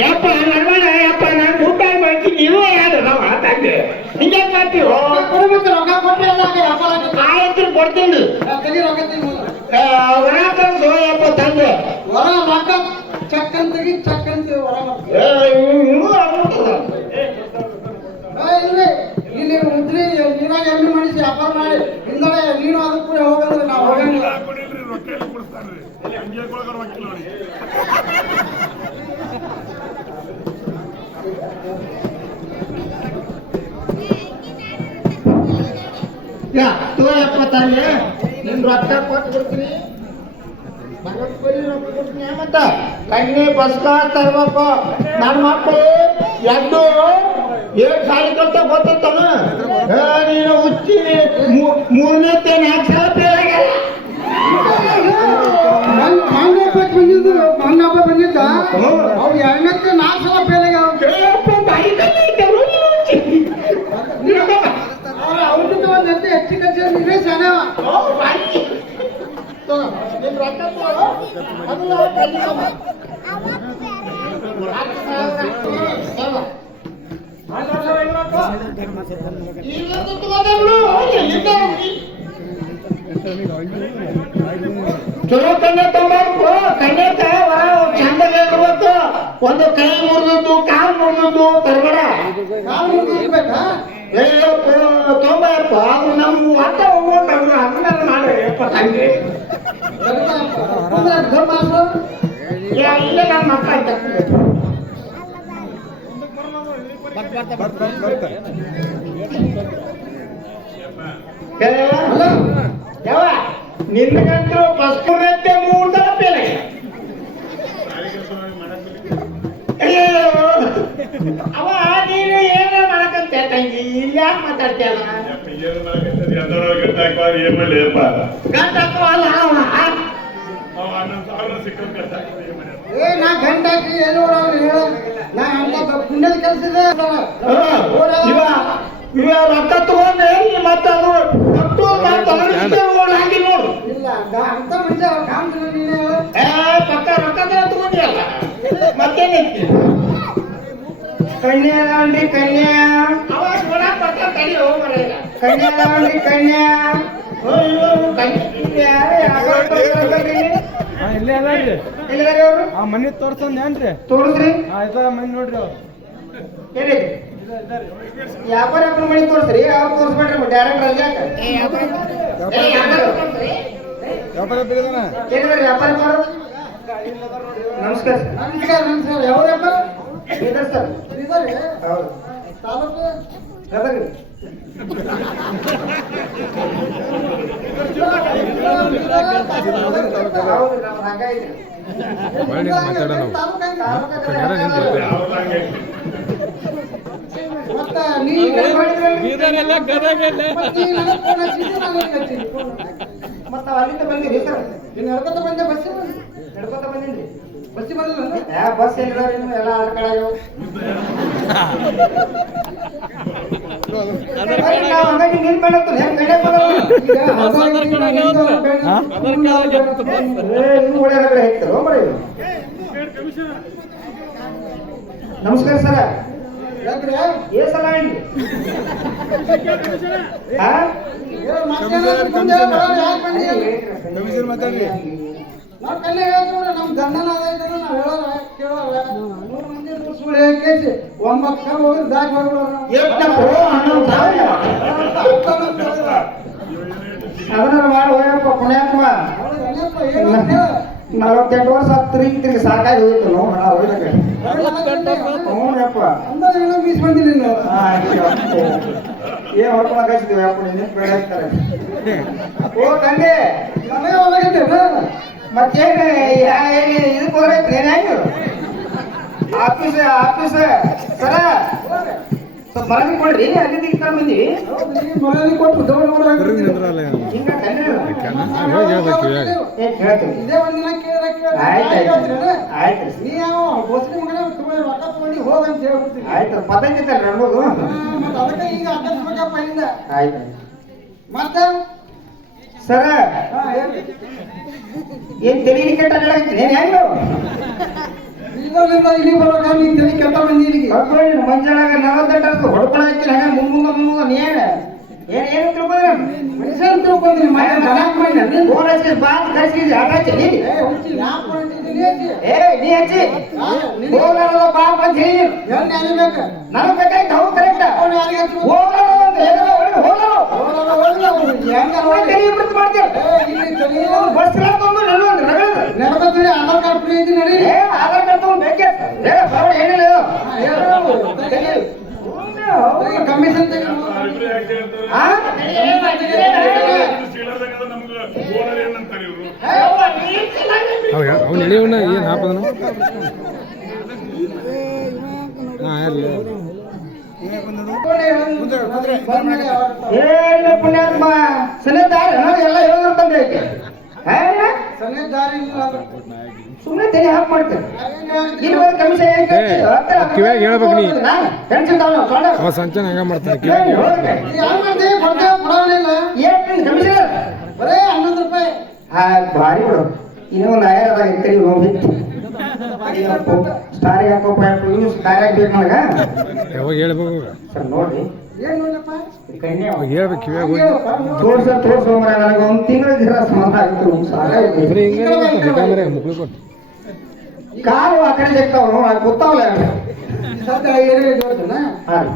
ಯಪ್ಪ ಯಪ್ಪ ನಾನು ಊಟ ಮಾಡ್ತೀನಿ ನೀವು ಯಾರು ನಾವು ಆತಾಗ್ದೆ ಹಿಂಗೆ ಮಾಡ್ತೀವಿ ಆಯ್ತು ಕೊಡ್ತೀನಿ ಹೊರ ತಂದು ಯಪ್ಪ ತಂದೆ ಹೊರ ರೊಕ್ಕ ಚಕ್ಕಂತಗಿ ಚಕ್ಕಂತ ಹೊರ ಇಲ್ಲಿ ಉದ್ರಿ ನೀರಾಗ ಎಣ್ಣೆ ಮಾಡಿಸಿ ವ್ಯಾಪಾರ ಮಾಡಿ ಹಿಂದಡೆ ನೀನು ಅದಕ್ಕೆ ಕೂಡ ಹೋಗಂದ್ರೆ ನಾವು ಹೋಗಂಗಿಲ್ಲ. ತೋಯಪ್ಪ ತಂದೆ ನಿನ್ ರೊಕ್ಕ ಕೊಟ್ಟು ಬಿಡ್ತೀನಿ ರೊಕ್ಕ ಕೊಡ್ತೀನಿ ಮತ್ತ ಕಣ್ಣಿ ಬಸ್ ಕ್ಲಾಸ್ ತರ್ಬೇಕು ನನ್ನ ಮಕ್ಕಳು ಎದ್ದು ಏನ್ ಸಾಲಿ ಕಲ್ತ ಗೊತ್ತೈತನ ನೀನು ಹುಚ್ಚಿ ಮೂರನೇತೆ 4 ಸಾಲ ಫೇಲ್ ಆಗ್ಯಾರ. ಮೊನ್ನೆ ಹಬ್ಬ ಬಂದಿದ್ದ ಅವ್ರು 2ಕ್ಕೆ 4 ಸಲ ಫೇಲ್ ಆಗ್ಯಾವ. ಅವ್ರದ್ದು ಒಂದು ಎಂತ ಹೆಚ್ಚು ಕಚ್ಚ ನೀವೇ ಸಣ್ಣವ ಚಲೋ ಕಣ್ಣೆ ತಗೊಂಡು ಕಣ್ಣೆ ಚಂದ ಇರ್ಬೇಕು. ಒಂದು ಕೈ ಮುರಿದದ್ದು ಕಾಲು ಮುರಿದದ್ದು ತರಬೇಡ ತೊಂಬಯಪ್ಪ ಅದು ನಮ್ಮ ಅತ್ತ ಹೋಗ್ಕೊಂಡು ಅದನ್ನ ಮಾಡಪ್ಪ ತಂದೆ ಇಲ್ಲ ನನ್ನ ಮಕ್ಕ ಅಂತ ಯಾವ ನಿನ್ನಗಂತೂ ಫಸ್ಟ್ 3 ಸಲ ಫೇಲ್ ಅವ ನೀನು ಏನ ಮಾಡಕಂತ ತಂಗಿ ಇಲ್ಲಿ ಯಾಕೆ ಮಾತಾಡ್ತೀಯಲ್ಲ ನಾ ಗಂಟ ಹಾಕಿ ಏನು ಹೇಳ ನಾ ಅಂತ ಪುಣ್ಯದ ಕೆಲಸ ಇದೆ ಇವ ರೊಕ್ಕ ತಗೊಂಡೆ ಮತ್ತ ಹಾಕಿ ನೋಡು ಇಲ್ಲ ಅಂತ ಮನುಷ್ಯ ಕಾಣ್ತೀನಿ ನೀನು ಪಕ್ಕ ರೊಕ್ಕ ತಗೊಂಡಿಯಲ್ಲ ಮತ್ತೇನೈತಿ ಕನ್ಯಾ ಲಾಂಡ್ರಿ ಕನ್ಯಾ ಅವಾಗ ನೋಡಕ್ ಬರ್ತಾ ತಡಿ ಹೋಗ್ಬರ ಕನ್ಯಾ ಲಾಂಡ್ರಿ ಕನ್ಯಾ ಇಲ್ಲೇ ಅದಾರ್ರಿ ಎಲ್ಲಿದಾರೆ ಅವರು ಆ ಮನೆ ತೋರ್ಸಂದೇನ್ರಿ ತೋರಿಸ್ರಿ ಆಯ್ತಾ ಮನೆ ನೋಡ್ರಿ ಅವ್ರು ಏನಿದೆ ವ್ಯಾಪಾರ ಮನೆ ತೋರಿಸ್ರಿ ಅವ್ರು ತೋರಿಸ್ಬೇಡ್ರಿ ಡೈರೆಕ್ಟ್ ರಜಾಕ ವ್ಯಾಪಾರ ಬೆಳೆದಾನ ಏನಿದಾರೆ ವ್ಯಾಪಾರ ಮಾಡೋದು ನಮಸ್ಕಾರ ನಮಸ್ಕಾರ ನಮಸ್ಕಾರ ಯಾವ್ದಪ್ಪ ಇದೆ ಸರ್ ಇದಾರೆ ಹೌದು ತಾಲೂಕು ಗದಗ ಹೌದು ನಾವು ಹಾಗಾಗಿ ಮತ್ತ ನೀನು ಮತ್ತ ಅಲ್ಲಿಂದ ಬಂದಿರಿ ಸರ್ ನೀನು ನಡ್ಕೊತ ಬಂದೆ ಬಸ್ ನಡ್ಕೊತ ಬಂದಿನ್ರಿ ಬಸ್ಸಿ ಬಂದಿಲ್ಲ ಬಸ್ ಎಲ್ಲಿದಾರೆ ನೀವು ಎಲ್ಲ ಆಡ್ಕಳಾಗ್ಯಾವ ಹಂಗಾಗಿ ನೀನ್ ಬೇಡತ್ತ ಹೆಂಗ್ ಗಡೆ ನಮಸ್ಕಾರ ಸರ ಏ ಸಲ ಹೇಳಿ ನಾವು ಕಲ್ಲೆ ಹೇಳ್ತೀವಿ ನಮ್ಮ ಗಂಡನ ಆದಾಯ ನಾವು ಹೇಳೋಲ್ಲ ಕೇಳೋಲ್ಲ 3 ಮಂದಿ ಸುಳ್ಳು ಹೇಳಿ 9 ಕಾಲ ಹೋಗಿ ಬ್ಯಾಗ್ ಅದನ್ನ ಮಾಡಿ ಹೋಯಪ್ಪ ಪುಣ್ಯಾತ್ಮ 48 ವರ್ಷ ತಿರುಗಿ ಸಾಕಾಗಿ ಹೋಯ್ತು ನಾವು ಹೋಗ್ಲಿಕ್ಕೆ ಹ್ಞೂನಪ್ಪ ಬೀಸ್ ಬಂದಿಲ್ಲ ಏನ್ ಹೊಡ್ಕೊಳಕ್ ಹಚ್ಚಿದೀವಿ ಅಪ್ಪ ನಿನ್ನ ಬೇಡ ಹಾಕ್ತಾರೆ ಓ ತಂದೆ ನನಗೆ ಹೋಗಿದ್ದೇನೆ ಮತ್ತೇನು ಇದಕ್ಕೆ ಹೋಗ್ರೈತ್ರಿ ಏನಾಯ್ತು ಆಫೀಸ್ ಸರ ಸ್ವಲ್ಪ ಬರದಿ ಕೊಡ್ರಿ ಅಲ್ಲಿ ತಗೊಂಡ್ ಬಂದಿವಿ ಮನೆಯಲ್ಲಿ ಕೊಟ್ಟು ಹಿಂಗ ಇದೇ ಒಂದಿನ ಆಯ್ತು ನೀ ಯಾವ ಬಸ್ಲಿ ಮಗನ ರೊಕ್ಕ ತಗೊಂಡು ಹೋಗಂತ ಹೇಳ್ಬಿಡ್ತೀನಿ ಆಯ್ತು ಪತಂಗಿತ್ತಲ್ಲ ರಂಗೋದು ಅದಕ್ಕೆ ಈಗ ಅಡ್ಡಿಸ್ಬೇಕಪ್ಪ ಇಲ್ಲಿಂದ ಆಯ್ತು ಮತ್ತೆ ಸರ ಹಾ ಹೇಳಿ ಏನ್ ತೆರಿಗೆ ಕೆಟ್ಟ ಹೇಳಾಕ್ತೀನಿ ಹೆಂಗ ಇದರಿಂದ ಇಲ್ಲಿ ಬರೋಕ ನೀನ್ ತಲೆ ಕೆಟ್ಟ ಬಂದಿ ಇಲ್ಲಿಗೆ ಮಂಜಾಳಾಗ 48 ಹೊಡ್ಕೊಂಡು ಹಾಕ್ತೀನಿ ಹಂಗ ಮುಂದ ನೀ ಏನು ತಿಳ್ಕೊಂಡ್ರೆ ಮನುಷ್ಯನ್ ತಿಳ್ಕೊಂಡ್ರಿ ಮನ್ಯಾಗ ಮಾಡಿ ಫೋನ್ ಹಚ್ಚಿ ಬಾತ್ ಕಳ್ಸಿದ್ರಿ ಹಾಕಾಚಿ ಏ ನೀ ಹಚ್ಚಿ ಹೋಗಲ್ಲ ಬಾಪ್ ಅಂತ ಹೇಳಿ ನನಗ್ ಬೇಕಾಯ್ತು ಹೌದು ಕರೆಕ್ಟ್ ಬಸ್ ತೊಗೊಂಡು ನೆನಪತ್ರಿ ಆಧಾರ್ ಕಾರ್ಡ್ ಫ್ರೀ ಐತಿ ನಡಿ ಆಧಾರ್ ಕಾರ್ಡ್ ತಗೊಂಡು ಬೇಕೇ ಏನಿಲ್ಲ ಕಮಿಷನ್ ಅವ್ನು ಎಳೆಯವನ್ನ ಏನು ಹಾಕೋದನು ಏನಿಲ್ಲ ಪುಣ್ಯಾತ್ಮ ಸನ್ನಿಧಾನ ಎಲ್ಲ ಹೇಳಿರ್ತಂದ್ರೆ ಸುಮ್ಮನೆ ತಲೆ ಹಾಕಿ ಮಾಡ್ತೇನೆ ಕಿವ್ಯಾಗ ಹೇಳ್ಬೇಕು ನೀ. ಟೆನ್ಷನ್ ಅವ ಸಂಚನ ಹಂಗ ಮಾಡ್ತಾನೆ ಬರೇ 11 ರೂಪಾಯಿ ಭಾರಿ ಬಿಡು ಇನ್ನೂ ಒಂದು ಆಯರದ ಎತ್ತರಿ ಹೋಗ್ಬಿಟ್ಟು ಸ್ಟಾರಿಗೆ ಹಾಕೋಪ್ಪ ಇನ್ನು ಸ್ಟಾರ್ ಆಗ್ಬೇಕು ನನಗ ಯಾವಾಗ ಹೇಳ್ಬೇಕು ಸರ್ ನೋಡ್ರಿ ಏನ್ ನೋಡಪ್ಪ ಅವಾಗ ಹೇಳ್ಬೇಕು ಕಿವ್ಯಾಗ ಹೋಗಿ ತೋರ್ಸೋ ಮರ ನನಗೆ ಒಂದು ತಿಂಗಳ ದಿನ ಸಮಾಧಾನ ಆಗಿತ್ತು ಸಾಕಾಗಿತ್ತು ಬರೀ ಹಿಂಗೆ ಕ್ಯಾಮ್ರಾ ಮುಕ್ಳು ಕೊಟ್ಟು ಕಾಲು ಆ ಕಡೆ ಸಿಗ್ತಾವ ಗೊತ್ತಾವಲ್ಲ ಸದ್ಯ ಏನೇ ಜೋಡ್ತನ ಹಾಂ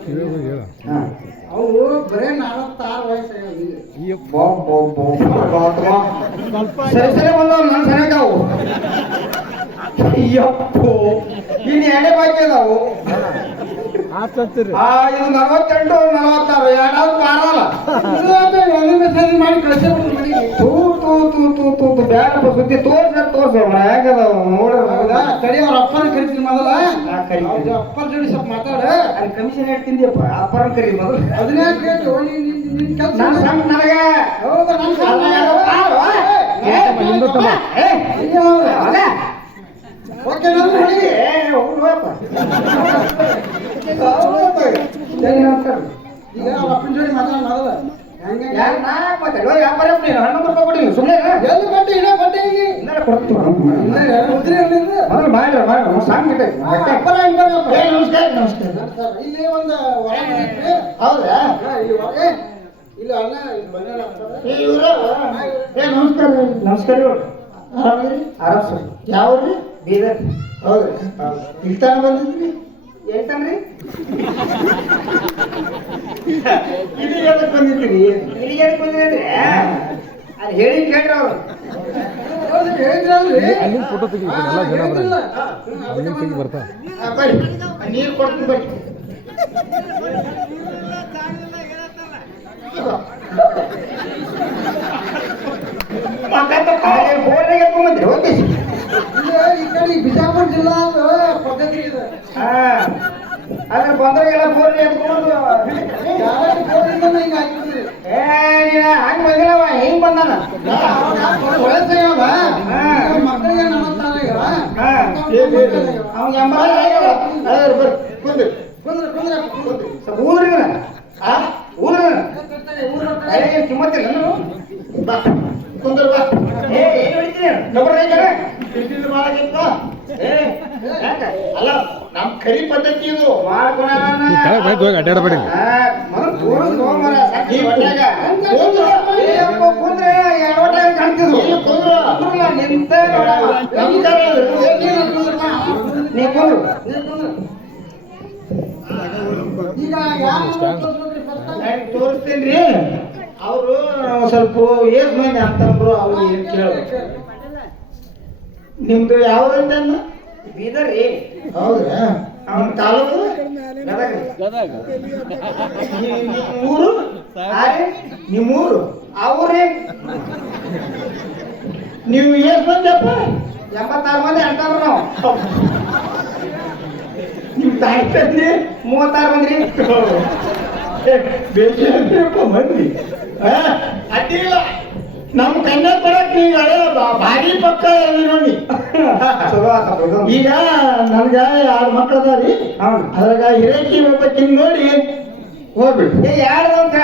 ಕಿವ್ಯಾಗ ಹೋಗಿ ಹೇಳ ಹಾಂ ಅವು ಬರೇ 46 ವಯಸ್ಸು ಸರಿ ಸರಿ ಬಂದವ ನನ್ನ ಸರಿಯಾಗವು ಅಯ್ಯಪ್ಪೋ ಇನ್ನು ಎಣ್ಣೆ ಬಾಕಿ ಅದಾವು ಆತಂತೀರಿ ಇದು 48 46 ಎರಡಾದ್ರು ಬಾರಲ್ಲ ಮೆಸೇಜ್ ಮಾಡಿ ಕಳಿಸ್ಬಿಟ್ಟು ಮನೆಗೆ ತೂ ತೂ ತೂ ತೂ ತೂ ತೂ ಬ್ಯಾಡಪ್ಪ ಸುದ್ದಿ ತೋರ್ಸ ಯಾಕದಾವ ನೋಡ್ರಿ ಹೌದಾ ಕಡಿ ಅವ್ರ ಅಪ್ಪನ ಕರಿತೀನಿ ಮೊದಲ ಕರಿ ಅವ್ರ ಅಪ್ಪನ ಜೋಡಿ ಸ್ವಲ್ಪ ಮಾತಾಡ ಅಲ್ಲಿ ಕಮಿಷನ್ ಹೇಳ್ತಿದ್ಯಪ್ಪ ಅಪ್ಪರ ಕರಿ ಮೊದಲು ಅದನ್ನೇ ಕೇಳ್ತು ನಿನ್ ಕೆಲಸ ನಾನು ಸಣ್ಣ ನನಗೆ ಹೌದಾ ಓಕೆ ನಾನು ನೋಡಿ ಈಗ ಅವ್ರ ಅಪ್ಪನ ಜೋಡಿ ಮಾತಾಡ ಮೊದಲ ಹೆಂಗೆ ಸುಮ್ಮನೆ ಎಲ್ಲಿ ಬಟ್ಟೆ ಇನ್ನ ಬಟ್ಟೆ ಇಲ್ಲಿ ಕೊಡ್ತೀವಿ ಇನ್ನ ಉದ್ರಿ ಅಲ್ಲಿಂದ ಮೊದಲು ಮಾಡ್ರಿ ಸಾಂಗ್ ಅಪ್ಪನ ಹೆಂಗ್ ಬರಪ್ಪ ನಮಸ್ಕಾರ ನಮಸ್ಕಾರ ಇಲ್ಲಿ ಒಂದು ಹೊರ ಮನೆ ಐತೆ. ಹೌದಾ ಇಲ್ಲಿ ಹೊರಗೆ ಇಲ್ಲಿ ಅಣ್ಣ ಇಲ್ಲಿ ಬಂದಿಲ್ಲ ನಮಸ್ಕಾರ ನಮಸ್ಕಾರ ಆರಾಮ್ ಸರ್ ಯಾವ್ರಿ ಬೀದರ್ ಹೌದ್ರಿ ಇಲ್ಲಿ ತನ ಬಂದಿದ್ರಿ ಹೇಳ್ತಾನ್ರಿ ಇಲ್ಲಿ ಎದಕ್ ಬಂದಿದ್ರಿ ಇಲ್ಲಿ ಎದಕ್ ಬಂದಿದ್ರಿ ಅದು ಹೇಳಿ ಕೇಳ್ರಿ ಅವ್ರು ಹೇಳಿದ್ರಲ್ರಿ ಅಲ್ಲಿಂದ ಫೋಟೋ ತೆಗಿಬೇಕು ಎಲ್ಲ ಜನ ಹೇಳಿದ್ರಲ್ಲ. ಅಲ್ಲಿಂದ ತೆಗಿ ಬರ್ತಾ ಬರ್ರಿ ನೀರು ಕೊಡ್ತೀನಿ ಬರ್ರಿ ಬೋರ್ನಾಗ ಎತ್ಕೊಂಡ್ಬಂದ್ರಿ ಓಕೆ ಇಲ್ಲಿ ಈ ಕಡೆ ಬಿಜಾಪುರ ಜಿಲ್ಲಾ ಪದ್ಧತಿ ಇದೆ ಅದ್ರ ಬಂದವ್ರಿಗೆಲ್ಲ ಬೋರ್ನ ಎತ್ಕೊಂಡು ಯಾರು ಬೋರ್ಡಿಂದ ಹಿಂಗ ಹಾಕಿದ್ರಿ ಹಂಗ ಬಂದಿಲ್ಲವ ಹಿಂಗ್ ಬಂದಾನ ವಯಸ್ಸು ಮಕ್ಕಳಿಗೆ 46 ಈಗ ಅವ್ನಿಗೆ 80 ಬರ್ರಿ ಕುಂದ್ರಿ ಕುಂದ್ರೆ ಕುಂದ್ರೆ ಕುಂದ್ರೆ ಸ್ವಲ್ಪ ಊದ್ರಿ ಊದ್ರಿ ಕಿಮ್ಮತ್ತಿಲ್ಲ ಬಾ ಕುಂದ್ರ ಬಾ ಏನ್ ಹೊಡಿತೀನಿ ಗೊಬ್ಬರ ರೈತರ ಬಿಸಿಲು ಮಾಡಾಗಿತ್ತ ಅಲ್ಲ ನಮ್ ಕರಿ ಪದ್ಧತಿ ಇದು ಈ ಕೆಳಗೆ ಬಂದು ಹೋಗಿ ಅಡ್ಡಾಡಬೇಡಿ ಈಗ ಯಾರು ತೋರಿಸ್ತೇನ್ರಿ ಅವರು ಸ್ವಲ್ಪ ಏಸ್ ಮಂದಿ ಅಂತಂದ್ರು ಅವ್ರು ಏನ್ ಕೇಳ್ಬೇಕು ನಿಮ್ದು ಯಾವ್ದಂತ ಬೀದರ್ ರೀ ಹೌದ್ರಾ ಅವನ ತಾಲೂಕು ಊರು ನಿಮ್ಮೂರು ಅವ್ರಿ ನೀವು ಎಷ್ಟು ಮಂದಿಯಪ್ಪ 86 ಮಂದಿ ಅಂತಾರ ನಾವು ನೀವು ತಾಯಿ ತಂದಿ 36 ಮಂದಿ ಬೇಕಿ ಅಂತೀರಪ್ಪ ಮಂದಿ ಅಡ್ಡಿಲ್ಲ ನಮ್ಮ ಕನ್ಯಾ ಕೊಡಕ್ ಈಗ ಭಾರಿ ಪಕ್ಕ ನೋಡಿ ಈಗ ನನ್ಗ 2 ಮಕ್ಳು ಅದಾವ್ರಿ ಅದ್ರಾಗ ಹಿರೇಕಿ ಒಬ್ಬ ನೋಡಿ ಹೋಗ್ಬಿಟ್ಟು ಯಾರ್ದು ಅಂತ